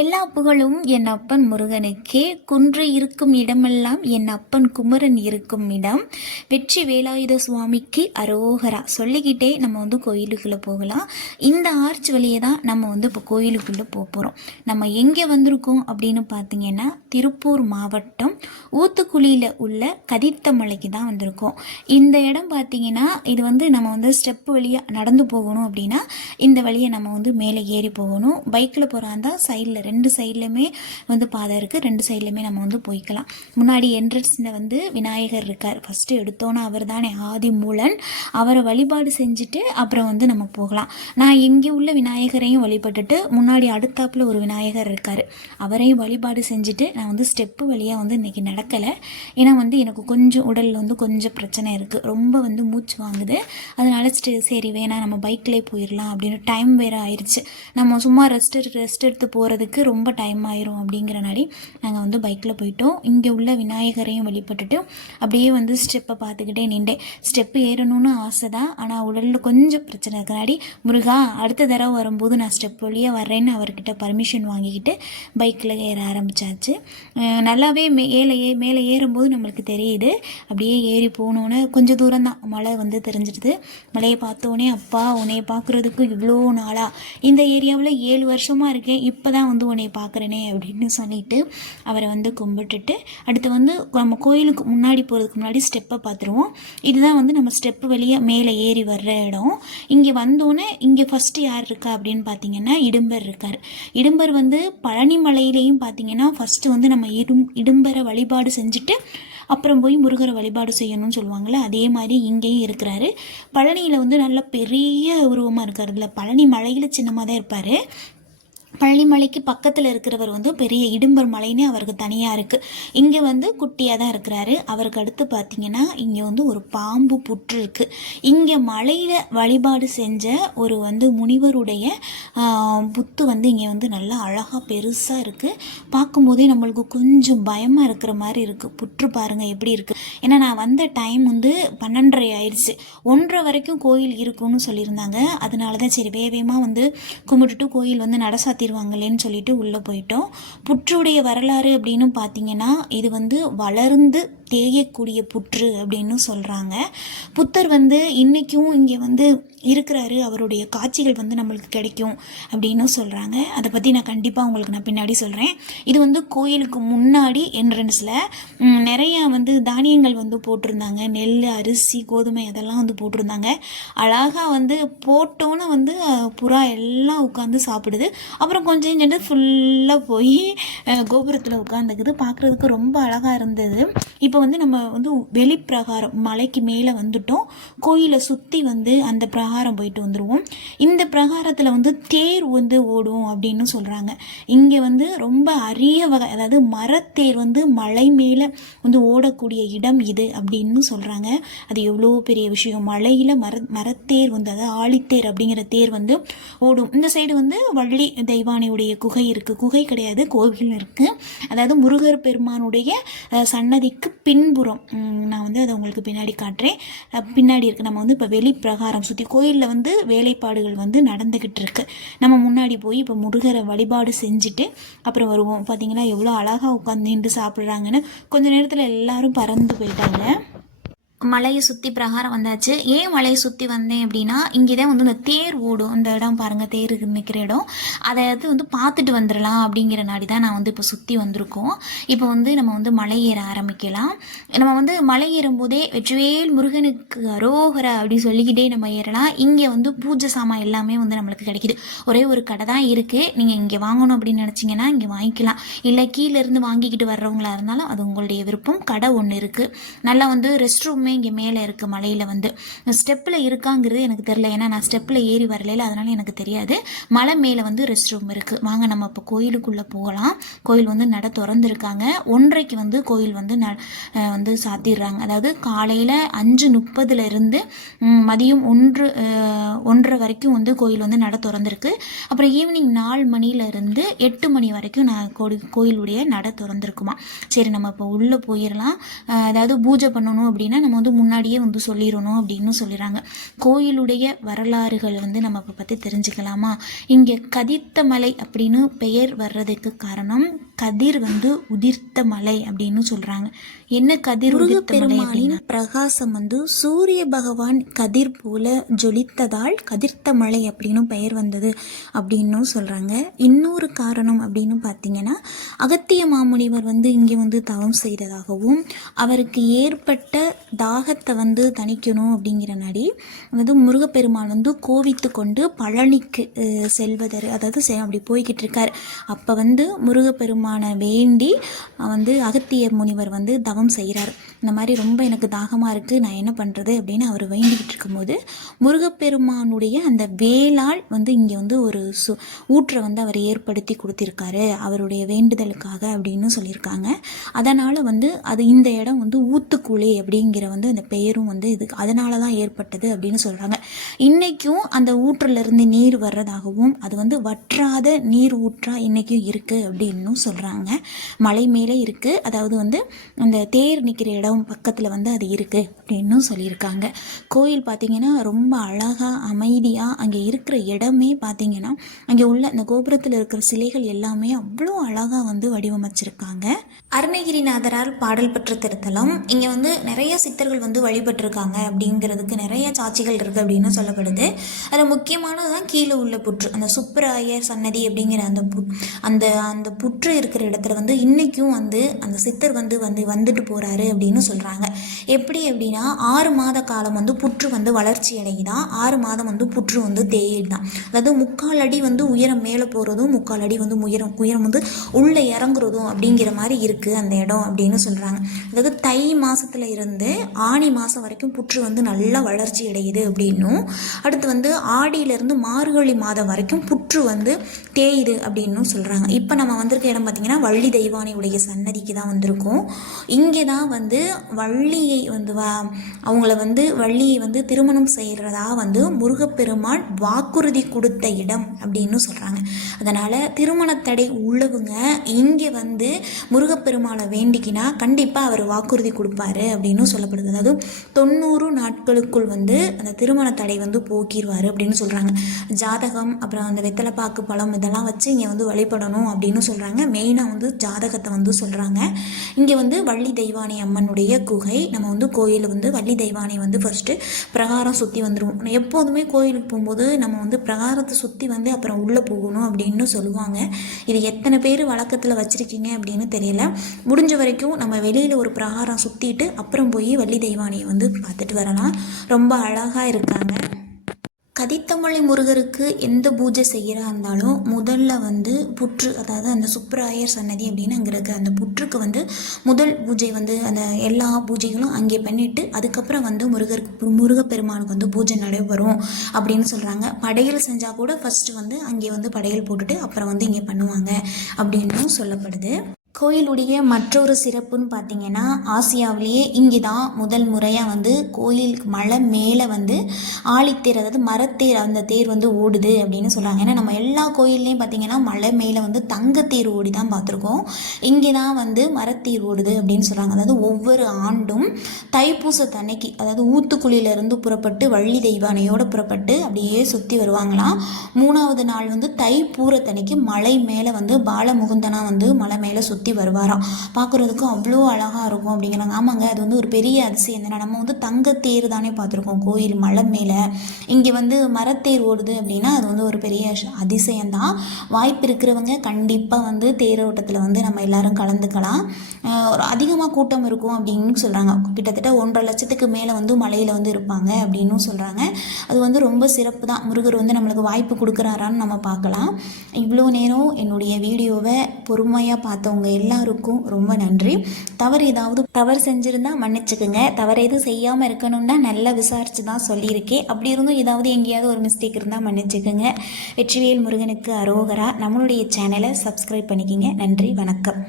எல்லா புகழும் என் அப்பன் முருகனுக்கே. குன்று இருக்கும் இடமெல்லாம் என் அப்பன் குமரன் இருக்கும் இடம். வெற்றி வேலாயுத சுவாமிக்கு அரோகரா சொல்லிக்கிட்டே நம்ம கோயிலுக்குள்ளே போகலாம். இந்த ஆர்ச் வழியே தான் நம்ம இப்போ கோயிலுக்குள்ளே போகிறோம். நம்ம எங்கே வந்திருக்கோம் அப்படின்னு பார்த்தீங்கன்னா, திருப்பூர் மாவட்டம் ஊத்துக்குளியில் உள்ள கதிர்த்தமலைக்கு தான் வந்திருக்கோம். இந்த இடம் பார்த்தீங்கன்னா, இது நம்ம ஸ்டெப்பு வழியாக நடந்து போகணும் அப்படின்னா இந்த வழியை நம்ம மேலே ஏறி போகணும். பைக்கில் போகிறாந்தா சைடில் 2 சைட்லையுமே பாதை இருக்குது. 2 சைட்லையுமே நம்ம போய்க்கலாம். முன்னாடி என்ட்ரன்ஸில் விநாயகர் இருக்கார். ஃபஸ்ட்டு எடுத்தோன்னே அவர் தானே ஆதி மூலன். அவரை வழிபாடு செஞ்சுட்டு அப்புறம் நம்ம போகலாம். நான் இங்கே உள்ள விநாயகரையும் வழிபட்டுட்டு முன்னாடி அடுத்தாப்பில் ஒரு விநாயகர் இருக்கார், அவரையும் வழிபாடு செஞ்சுட்டு நான் ஸ்டெப்பு வழியாக இன்றைக்கி நடக்கலை. ஏன்னா எனக்கு கொஞ்சம் உடலில் கொஞ்சம் பிரச்சனை இருக்குது. ரொம்ப மூச்சு வாங்குது. அதனால சரி வேணாம், நம்ம பைக்கிலே போயிடலாம் அப்படின்னு. டைம் வேறு ஆயிடுச்சு. நம்ம சும்மா ரெஸ்ட் எடுத்து போகிறதுக்கு ரொம்ப டைம் ஆயிரும் அப்படிங்கிறனாடி நாங்கள் பைக்கில் போயிட்டோம். இங்கே உள்ள விநாயகரையும் வழிபட்டுட்டு அப்படியே ஸ்டெப்பை பார்த்துக்கிட்டே நின்றேன். ஸ்டெப்பு ஏறணும்னு ஆசை தான், ஆனால் உடலில் கொஞ்சம் பிரச்சனை இருக்கிறனாடி, முருகா அடுத்த தடவை வரும்போது நான் ஸ்டெப் வழியாக வர்றேன்னு அவர்கிட்ட பர்மிஷன் வாங்கிக்கிட்டு பைக்கில் ஏற ஆரம்பித்தாச்சு. நல்லாவே மேலே ஏறும்போது நம்மளுக்கு தெரியுது. அப்படியே ஏறி போனோன்னே கொஞ்சம் தூரம் தான் மலை தெரிஞ்சிடுது. மலையை பார்த்தோன்னே, அப்பா உன்னைய பார்க்குறதுக்கு இவ்வளோ நாளாக, இந்த ஏரியாவில் 7 வருஷமாக இருக்கேன், இப்போ தான் உன்னை பார்க்குறேனே அப்படின்னு சொல்லிட்டு அவரை கும்பிட்டுட்டு அடுத்து நம்ம கோயிலுக்கு முன்னாடி போகிறதுக்கு முன்னாடி ஸ்டெப்பை பார்த்துருவோம். இதுதான் நம்ம ஸ்டெப்பு வழியாக மேலே ஏறி வர்ற இடம். இங்கே வந்தோன்னே இங்கே ஃபஸ்ட்டு யார் இருக்கா அப்படின்னு பார்த்தீங்கன்னா, இடும்பர் இருக்கார். இடும்பர் பழனி மலையிலையும் பார்த்தீங்கன்னா ஃபஸ்ட்டு நம்ம இடும்பரை வழிபாடு செஞ்சுட்டு அப்புறம் போய் முருகரை வழிபாடு செய்யணும்னு சொல்லுவாங்கள்ல, அதே மாதிரி இங்கேயும் இருக்கிறாரு. பழனியில் நல்ல பெரிய உருவமாக இருக்கார். இதில் பழனி மலையில் சின்னமாக தான் இருப்பார். பழனி மலைக்கு பக்கத்தில் இருக்கிறவர் பெரிய இடும்பர் மலைன்னு அவருக்கு தனியாக இருக்குது. இங்கே குட்டியாக தான் இருக்கிறாரு. அவருக்கு அடுத்து பார்த்தீங்கன்னா இங்கே ஒரு பாம்பு புற்று இருக்குது. இங்கே மலையில் வழிபாடு செஞ்ச ஒரு முனிவருடைய புத்து இங்கே நல்லா அழகாக பெருசாக இருக்குது. பார்க்கும்போதே நம்மளுக்கு கொஞ்சம் பயமாக இருக்கிற மாதிரி இருக்குது. புற்று பாருங்கள் எப்படி இருக்குது. ஏன்னா நான் வந்த டைம் 12:30 ஆயிடுச்சு. 1:30 வரைக்கும் கோயில் இருக்குன்னு சொல்லியிருந்தாங்க. அதனால தான் சரி வேகமாக கும்பிட்டுட்டு கோயில் நடசாத்தி வாங்களேன்னு சொல்லிட்டு உள்ளே போயிட்டோம். புற்றுடைய வரலாறு அப்படின்னு பார்த்தீங்கன்னா, இது வளர்ந்து தேயக்கூடிய புற்று அப்படின்னு சொல்கிறாங்க. புத்தர் இன்றைக்கும் இங்கே இருக்கிறாரு. அவருடைய காட்சிகள் நம்மளுக்கு கிடைக்கும் அப்படின்னு சொல்கிறாங்க. அதை பற்றி நான் கண்டிப்பாக உங்களுக்கு நான் பின்னாடி சொல்கிறேன். இது கோயிலுக்கு முன்னாடி என்ட்ரன்ஸில் நிறையா தானியங்கள் போட்டிருந்தாங்க. நெல், அரிசி, கோதுமை அதெல்லாம் போட்டிருந்தாங்க. அழகாக போட்டோன்னு புறா எல்லாம் உட்காந்து சாப்பிடுது. அப்புறம் கொஞ்சம் ஃபுல்லாக போய் கோபுரத்தில் உட்காந்துக்குது. பார்க்குறதுக்கு ரொம்ப அழகாக இருந்தது. இப்போ நம்ம வெளிப்பிரகாரம் மலைக்கு மேலே வந்துட்டோம். கோயிலை சுற்றி அந்த பிரகாரம் போயிட்டு வந்துடுவோம். இந்த பிரகாரத்தில் தேர் ஓடும் அப்படின்னு சொல்கிறாங்க. இங்கே ரொம்ப அரிய வகை, அதாவது மரத்தேர் மலை மேலே ஓடக்கூடிய இடம் இது அப்படின்னு சொல்கிறாங்க. அது எவ்வளோ பெரிய விஷயம். மலையில் மரத்தேர் அதாவது ஆழித்தேர் அப்படிங்கிற தேர் ஓடும். இந்த சைடு வள்ளி தெய்வானையுடைய குகை இருக்குது. குகை கிடையாது, கோவில் இருக்குது. அதாவது முருகர் பெருமானுடைய சன்னதிக்கு பின்புறம். நான் அதை உங்களுக்கு பின்னாடி காட்டுறேன். பின்னாடி இருக்குது. நம்ம இப்போ வெளிப்பிரகாரம் சுற்றி கோயிலில் வேலைப்பாடுகள் நடந்துக்கிட்டு இருக்கு. நம்ம முன்னாடி போய் இப்போ முருகரை வழிபாடு செஞ்சுட்டு அப்புறம் வருவோம். பார்த்தீங்கன்னா எவ்வளோ அழகாக உட்காந்து நின்று சாப்பிட்றாங்கன்னு. கொஞ்ச நேரத்தில் எல்லாரும் பறந்து போயிட்டாங்க. மலையை சுற்றி பிரகாரம் வந்தாச்சு. ஏன் மலையை சுற்றி வந்தேன் அப்படின்னா, இங்கே தான் இந்த தேர் ஓடும். அந்த இடம் பாருங்கள், தேர் நிற்கிற இடம். அதை பார்த்துட்டு வந்துடலாம் அப்படிங்கிற நாடி தான் நான் இப்போ சுற்றி வந்திருக்கோம். இப்போ நம்ம மலை ஏற ஆரம்பிக்கலாம். நம்ம மலை ஏறும்போதே வெற்றிவேல் முருகனுக்கு அரோகரா அப்படி சொல்லிக்கிட்டே நம்ம ஏறலாம். இங்கே பூஜை சாமான் எல்லாமே நம்மளுக்கு கிடைக்கிது. ஒரே ஒரு கடை தான் இருக்குது. நீங்கள் இங்கே வாங்கணும் அப்படின்னு நினச்சிங்கன்னா இங்கே வாங்கிக்கலாம். இல்லை கீழேருந்து வாங்கிக்கிட்டு வர்றவங்களா இருந்தாலும் அது உங்களுடைய விருப்பம். கடை ஒன்று இருக்குது. நல்லா ரெஸ்ட் ரூமே இங்கே மேலே இருக்குது. மலையில் ஸ்டெப்பில் இருக்காங்கிறது எனக்கு தெரியல. ஏன்னா நான் ஸ்டெப்பில் ஏறி வரல, அதனால எனக்கு தெரியாது. மலை மேலே ரெஸ்ட் ரூம் இருக்குது. வாங்க நம்ம இப்போ கோயிலுக்குள்ளே போகலாம். கோயில் நட திறந்துருக்காங்க. 1:30க்கு கோயில் சாத்திடுறாங்க. அதாவது காலையில் 5:30 மதியம் 1:30 வரைக்கும் கோயில் நட திறந்துருக்கு. அப்புறம் ஈவினிங் 4 மணிலேருந்து 8 மணி வரைக்கும் கோயிலுடைய நட திறந்துருக்குமா. சரி நம்ம இப்போ உள்ளே போயிடலாம். அதாவது பூஜை பண்ணணும் அப்படின்னா நம்ம வந்து முன்னாடியே வந்து சொல்லிடணும் அப்படின்னு சொல்லிடுறாங்க. கோயிலுடைய வரலாறுகள் வந்து நம்ம இப்போ பற்றி தெரிஞ்சுக்கலாமா? இங்கே கதிர்த்த மலை அப்படின்னு பெயர் வர்றதுக்கு காரணம் கதிர் வந்து உதிர்த்த மலை அப்படின்னு சொல்கிறாங்க. என்ன கதிர் உதிர்த்த மலை அப்படின்னா பிரகாசம் வந்து சூரிய பகவான் கதிர் போல ஜொலித்ததால் கதிர்த்த மலை அப்படின்னு பெயர் வந்தது அப்படின்னு சொல்கிறாங்க. இன்னொரு காரணம் அப்படின்னு பார்த்தீங்கன்னா அகத்திய மாமுனிவர் வந்து இங்கே வந்து தவம் செய்ததாகவும் அவருக்கு ஏற்பட்ட தாகத்தை வந்து தணிக்கணும் அப்படிங்கிற நாடி வந்து முருகப்பெருமான் வந்து கோவித்து கொண்டு பழனிக்கு செல்வதர் அதாவது அப்படி போய்கிட்டு இருக்கார். அப்போ வந்து முருகப்பெருமானை வேண்டி வந்து அகத்திய முனிவர் வந்து தவம் செய்கிறார். இந்த மாதிரி ரொம்ப எனக்கு தாகமாக இருக்குது, நான் என்ன பண்ணுறது அப்படின்னு அவர் வேண்டிக்கிட்டு இருக்கும்போது முருகப்பெருமானுடைய அந்த வேளால் வந்து இங்கே வந்து ஒரு ஊற்றை வந்து அவர் ஏற்படுத்தி கொடுத்திருக்காரு அவருடைய வேண்டுதலுக்காக அப்படின்னு சொல்லியிருக்காங்க. அதனால் வந்து அது இந்த இடம் வந்து ஊத்துக்குழி அப்படிங்கிற வந்து அந்த பெயரும் வந்து இது அதனால தான் ஏற்பட்டது அப்படின்னு சொல்கிறாங்க. இன்றைக்கும் அந்த ஊற்றிலிருந்து நீர் வர்றதாகவும் அது வந்து வற்றாத நீர் ஊற்றா இன்றைக்கும் இருக்குது அப்படின்னு சொல்கிறாங்க. மலை மேலே இருக்குது, அதாவது வந்து அந்த தேர் நிற்கிற இடம் பக்கத்தில் வந்து அது இருக்குது அப்படின்னு சொல்லியிருக்காங்க. கோயில் பார்த்திங்கன்னா ரொம்ப அழகாக அமைதியாக அங்கே இருக்கிற இடமே பார்த்திங்கன்னா அங்கே உள்ள அந்த கோபுரத்தில் இருக்கிற சிலைகள் எல்லாமே அவ்வளோ அழகாக வந்து வடிவமைச்சிருக்காங்க. அருணகிரிநாதரால் பாடல் பெற்ற திருத்தலம். இங்கே வந்து நிறைய சித்தர்கள் வந்து வழிபட்டிருக்காங்க அப்படிங்கிறதுக்கு நிறைய சாட்சிகள் இருக்குது அப்படின்னு சொல்லப்படுது. அதில் முக்கியமானது தான் கீழே உள்ள புற்று, அந்த சுப்பராயர் சன்னதி அப்படிங்கிற அந்த அந்த புற்று இருக்கிற இடத்துல வந்து இன்றைக்கும் வந்து அந்த சித்தர் வந்து வந்துட்டு போகிறாரு அப்படின்னு சொல்கிறாங்க. எப்படி அப்படின்னா 6 மாத காலம் வந்து புற்று வந்து வளர்ச்சி அடையுதான், 6 மாதம் வந்து புற்று வந்து தேயிடுதான். அதாவது 3/4 அடி வந்து உயரம் மேலே போகிறதும் 3/4 அடி வந்து உயரம் வந்து உள்ளே இறங்குறதும் அப்படிங்கிற மாதிரி இருக்குது அந்த இடம் அப்படின்னு சொல்கிறாங்க. அதாவது தை மாதத்துல இருந்து ஆனி மாதம் வரைக்கும் புற்று வந்து நல்லா வளர்ச்சி அடையுது அப்படின்னும், அடுத்து வந்து ஆடியிலேருந்து மார்கழி மாதம் வரைக்கும் புற்று வந்து தேயுது அப்படின்னு சொல்கிறாங்க. இப்போ நம்ம வந்திருக்க இடம் பார்த்திங்கன்னா வள்ளி தெய்வானையுடைய சன்னதிக்கு தான் வந்திருக்கோம். இங்கே தான் வந்து வள்ளியை வந்து அவங்கள வந்து வள்ளியை வந்து திருமணம் செய்கிறதா வந்து முருகப்பெருமான் வாக்குறுதி கொடுத்த இடம் அப்படின்னு சொல்கிறாங்க. அதனால் திருமணத்தடை உள்ளவங்க இங்கே வந்து முருகப்பெருமானை வேண்டிக்கினா கண்டிப்பாக அவர் வாக்குறுதி கொடுப்பாரு அப்படின்னு சொல்லப்படுது. அதாவது 90 நாட்களுக்குள் வந்து அந்த திருமணத்தடை வந்து போக்கிடுவார் அப்படின்னு சொல்கிறாங்க. ஜாதகம் அப்புறம் அந்த வெத்தலைப்பாக்கு பழம் இதெல்லாம் வச்சு இங்கே வந்து வழிபடணும் அப்படின்னு சொல்கிறாங்க. மெயினாக வந்து ஜாதகத்தை வந்து சொல்கிறாங்க. இங்கே வந்து வள்ளி தெய்வானை அம்மனுடைய குகை. நம்ம வந்து கோயில் வந்து வள்ளி தெய்வானை வந்து ஃபஸ்ட்டு பிரகாரம் சுற்றி வந்துடுவோம். எப்போதுமே கோயிலுக்கு போகும்போது நம்ம வந்து பிரகாரத்தை சுற்றி வந்து அப்புறம் உள்ளே போகணும் அப்படின்னு சொல்லுவாங்க. இது எத்தனை பேர் வழக்கத்தில் வச்சுருக்கீங்க அப்படின்னு தெரியல. முடிஞ்ச வரைக்கும் நம்ம வெளியில் ஒரு பிரகாரம் சுற்றிட்டு அப்புறம் போய் வள்ளி தெய்வானையை வந்து பார்த்துட்டு வரலாம். ரொம்ப அழகாக இருக்காங்க. கதிர்த்தமலை முருகருக்கு எந்த பூஜை செய்கிறா இருந்தாலும் முதல்ல வந்து புற்று, அதாவது அந்த சுப்பராயர் சன்னதி அப்படின்னு அங்கே இருக்க அந்த புற்றுக்கு வந்து முதல் பூஜை வந்து அந்த எல்லா பூஜைகளும் அங்கே பண்ணிவிட்டு அதுக்கப்புறம் வந்து முருகப்பெருமானுக்கு வந்து பூஜை நடைபெறும் அப்படின்னு சொல்கிறாங்க. படையல் செஞ்சால் கூட ஃபஸ்ட்டு வந்து அங்கே வந்து படையல் போட்டுட்டு அப்புறம் வந்து இங்கே பண்ணுவாங்க அப்படின்னும் சொல்லப்படுது. கோயிலுடைய மற்றொரு சிறப்புன்னு பார்த்திங்கன்னா ஆசியாவிலேயே இங்கே தான் முதல் முறையாக வந்து கோயிலுக்கு மலை மேலே வந்து ஆழித்தேர், அதாவது மரத்தேர், அந்த தேர் வந்து ஓடுது அப்படின்னு சொல்கிறாங்க. ஏன்னா நம்ம எல்லா கோயில்லையும் பார்த்திங்கன்னா மலை மேலே வந்து தங்கத்தேர் ஓடி தான் பார்த்துருக்கோம். இங்கே தான் வந்து மரத்தேர் ஓடுது அப்படின்னு சொல்கிறாங்க. அதாவது ஒவ்வொரு ஆண்டும் தைப்பூசத்தன்னைக்கு, அதாவது ஊத்துக்குழியிலேருந்து புறப்பட்டு வள்ளி தெய்வானையோடு புறப்பட்டு அப்படியே சுற்றி வருவாங்களாம். 3ஆவது நாள் வந்து தைப்பூரத்தன்னைக்கு மலை மேலே வந்து பாலமுகுந்தனா வந்து மலை மேலே சுற்றி வருவாராம். பார்க்குறதுக்கும் அவ்வளோ அழகாக இருக்கும் அப்படிங்கிறாங்க. ஆமாங்க, அது வந்து ஒரு பெரிய அதிசயம் தானே. நம்ம வந்து தங்கத்தேர் தானே பார்த்துருக்கோம் கோயில் மலை மேலே, இங்கே வந்து மரத்தேர் ஓடுது அப்படின்னா அது வந்து ஒரு பெரிய அதிசயம்தான். வாய்ப்பு இருக்கிறவங்க கண்டிப்பாக வந்து தேரோட்டத்தில் வந்து நம்ம எல்லாரும் கலந்துக்கலாம். ஒரு அதிகமாக கூட்டம் இருக்கும் அப்படின்னு சொல்கிறாங்க. கிட்டத்தட்ட 1.5 லட்சத்துக்கு மேலே வந்து மலையில் வந்து இருப்பாங்க அப்படின்னு சொல்கிறாங்க. அது வந்து ரொம்ப சிறப்பு தான். முருகர் வந்து நம்மளுக்கு வாய்ப்பு கொடுக்குறாரான்னு நம்ம பார்க்கலாம். இவ்வளோ நேரம் என்னுடைய வீடியோவை பொறுமையாக பார்த்தவங்க எல்லாருக்கும் ரொம்ப நன்றி. தவறு செஞ்சுருந்தா மன்னிச்சுக்குங்க. தவறு எதுவும் செய்யாமல் இருக்கணும்னா நல்லா விசாரித்து தான் சொல்லியிருக்கேன். அப்படி இருந்தும் ஏதாவது எங்கேயாவது ஒரு மிஸ்டேக் இருந்தால் மன்னிச்சுக்குங்க. வெற்றிவேல் முருகனுக்கு அரோகரா. நம்மளுடைய சேனலை சப்ஸ்கிரைப் பண்ணிக்கிங்க. நன்றி, வணக்கம்.